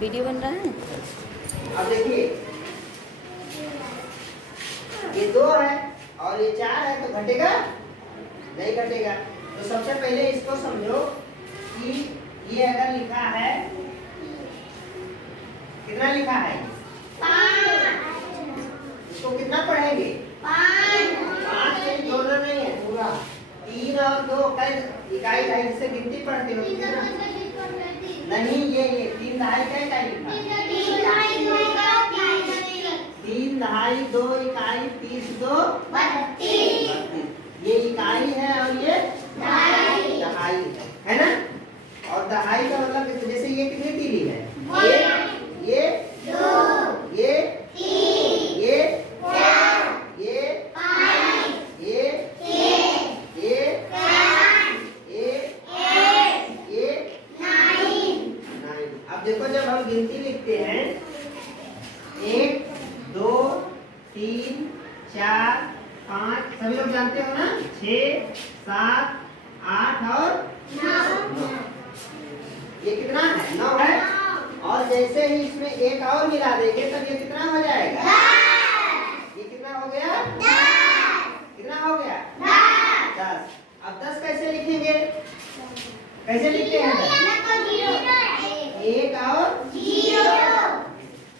Video बन रहा है। अब देखिए ये 2 है और ये 4 है तो घटेगा नहीं घटेगा। तो सबसे पहले इसको समझो कि ये अगर लिखा है कितना लिखा है 5 इसको कितना पढ़ेंगे 5 से जोड़ना नहीं है पूरा 3 और 2 इकाई ढाई से गिनती पढ़ते हो नहीं ये 3 दहाई का इकाई लिखा 3 दहाई 2 इकाई 30 2 32 ये इकाई है और ये दहाई है ना। और दहाई का मतलब जैसे ये कितनी तीली है ये 2 ये 3 ये 4 ये 5 ये 6 ये 7 ये 9। अब देखो जब हम गिनती लिखते हैं 1 2 3 4 5 सभी लोग जानते हो ना 6 7 8 और 9 ये कितना है 9 है। और जैसे ही इसमें एक और मिला देंगे तब ये कितना हो जाएगा ये कितना हो गया कितना हो गया 10। अब 10 कैसे लिखेंगे कैसे लिखते हैं 1 और 0।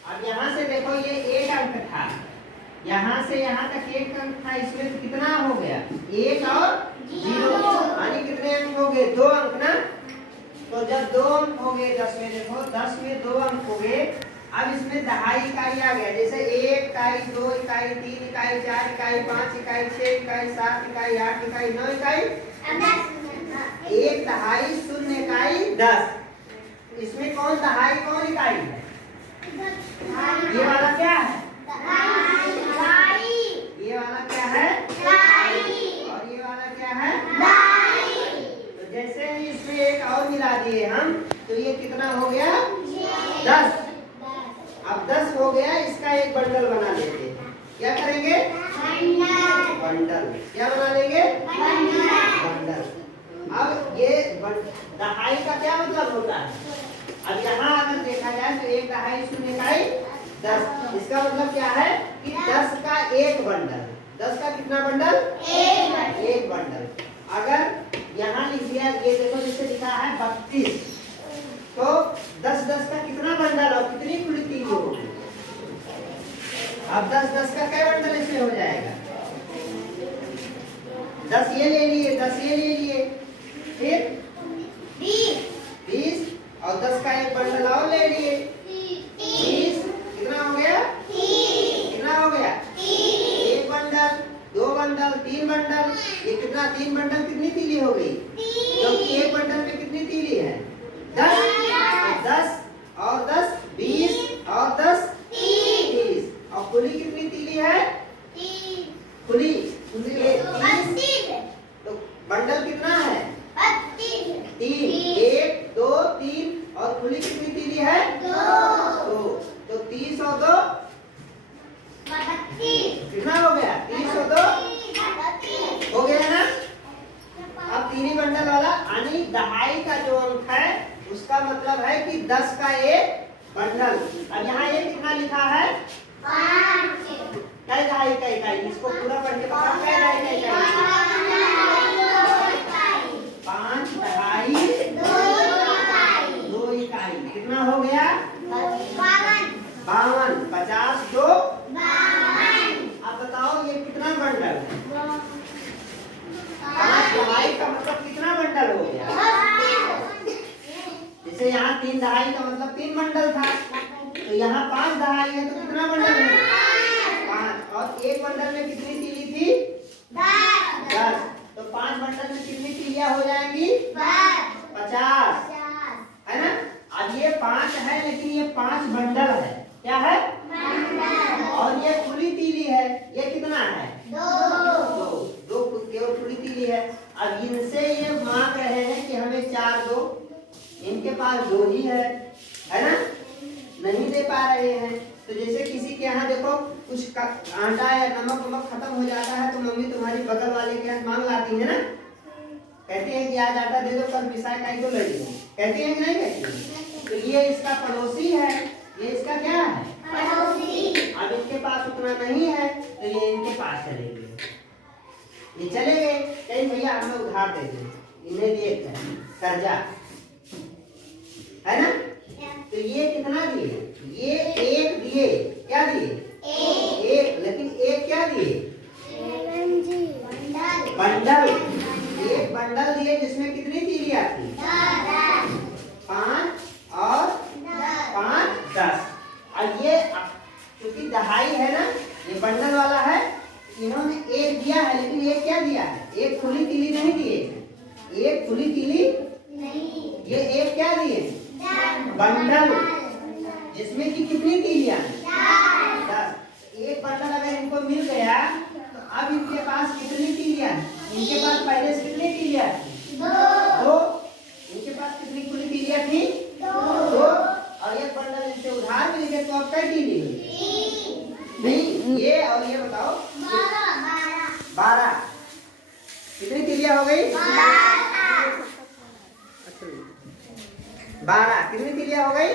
अब यहाँ से देखो ये 1 अंक था यहाँ से यहाँ तक 1 अंक था इसमें कितना हो गया 1 और 0 यानी कितने अंक हो गए 2 अंक ना। तो जब 2 अंक हो गए 10 में देखो 10 में 2 अंक हो गए। अब इसमें दहाई इकाई आ गया जैसे 1 इकाई 2 इकाई 3 इकाई 4 इकाई 5 इकाई 6 इकाई 7 इकाई 8 इकाई 9 इकाई 1 दहाई 0 इकाई 10। इसमें कौन दहाई कौन इकाई है ये वाला क्या है ये वाला क्या है और ये वाला क्या है। तो जैसे ही इसमें एक और मिला दिए हम तो ये कितना हो गया 10। अब 10 हो गया इसका एक बंडल बना लेते हैं क्या करेंगे बंडल क्या बना लेंगे बंडल। अब ये दहाई का क्या मतलब होता है अब यहाँ अगर देखा जाए तो 1 दहाई 0 इकाई 10 इसका मतलब क्या है कि 10 का एक बंडल 10 का कितना बंडल एक बंडल। अगर यहाँ लिख दिया ये देखो जिससे लिखा है 32 तो 10 का कितना बंडल और कितनी खुली तीली होगी। अब 10 का क्या बंडल इसमें हो जाएगा 10 ये ले लिए 10 ये ले लिए फिर 20 और 10 का एक बंडल और ले लिए 30 कितना हो गया कितना हो गया 1 बंडल 2 बंडल 3 बंडल ये कितना 3 बंडल कितनी तीली हो गई क्योंकि एक बंडल में कितनी तीली है 10 और 10 20 और 10 30 और खुली कितनी तीली है खुली 30 तो बंडल कितना है 3 1 2 3 और खुली कितनी तीली है 2 तो 30 और 2 कितना हो गया 30 और 2 हो गया ना। अब 3 बंडल वाला यानी दहाई का जो अंक है उसका मतलब है कि 10 का एक बंडल। अब यहाँ ये कितना लिखा है 5 क्या दहाई का इकाई इसको पूरा पढ़ के बताओ क्या दहाई का इकाई 5 दहाई 2 इकाई कितना हो गया 52 50 2 अब बताओ ये कितना बंडल है 5 दहाई का मतलब कितना बंडल हो गया जैसे यहाँ 3 दहाई का मतलब 3 बंडल था तो यहाँ 5 दहाई है तो कितना बंडल है 5 और एक बंडल में कितनी तीली थी 10 तो 5 बंडल में कितनी तीलियां हो जाएंगी 50 है ना। अब ये 5 है लेकिन ये 5 बंडल है क्या है और ये खुली तीली है ये कितना है 2 केवल खुली तीली है। अब इनसे ये मांग रहे हैं कि हमें 4 दो इनके पास 2 ही है ना नहीं दे पा रहे हैं। तो जैसे किसी के यहाँ देखो कुछ आटा या नमक खत्म हो जाता है तो मम्मी तुम्हारी बगल वाले के यहाँ मांग लाती है ना कहती है कि आज आटा दे दो कल पिसा खाई तो ले लो कहती है कि नहीं कहती है तो ये इसका पड़ोसी है, ये इसका क्या है? पड़ोसी। अब इनके पास उतना नहीं है तो ये इनके पास चले गए, ये चले गए कहीं भैया हमें उधार दे दे, इन्हें दिए कर्जा, है ना? तो ये कितना दिए? ये एक दिए, क्या दिए? एक, लेकिन एक क्या दिए? बंडल। एक बंडल दिए जिसमें कितनी तीलियां थी? 5 और 5 10। और ये क्योंकि दहाई है ना, ये बंडल वाला है, इन्होंने एक दिया है लेकिन एक क्या दिया है? एक खुली तीली नहीं दिए, एक खुली तीली नहीं, ये एक क्या दिए? बंडल जिसमें कि कितनी तीलियां? 10। एक बंडल अगर इनको मिल गया तो अब इनके पास कितनी तीलियां? इनके पास पहले से कितनी तीलियां थी? 2। इनके पास कितनी खुली तीलियां थी? 2। और एक बंडल इनसे उधार मिल गया तो अब कई तीली हुई? नहीं, ये और ये बताओ। 12। कितनी तीलियां हो गई? 12। कितनी तीलियां हो गई?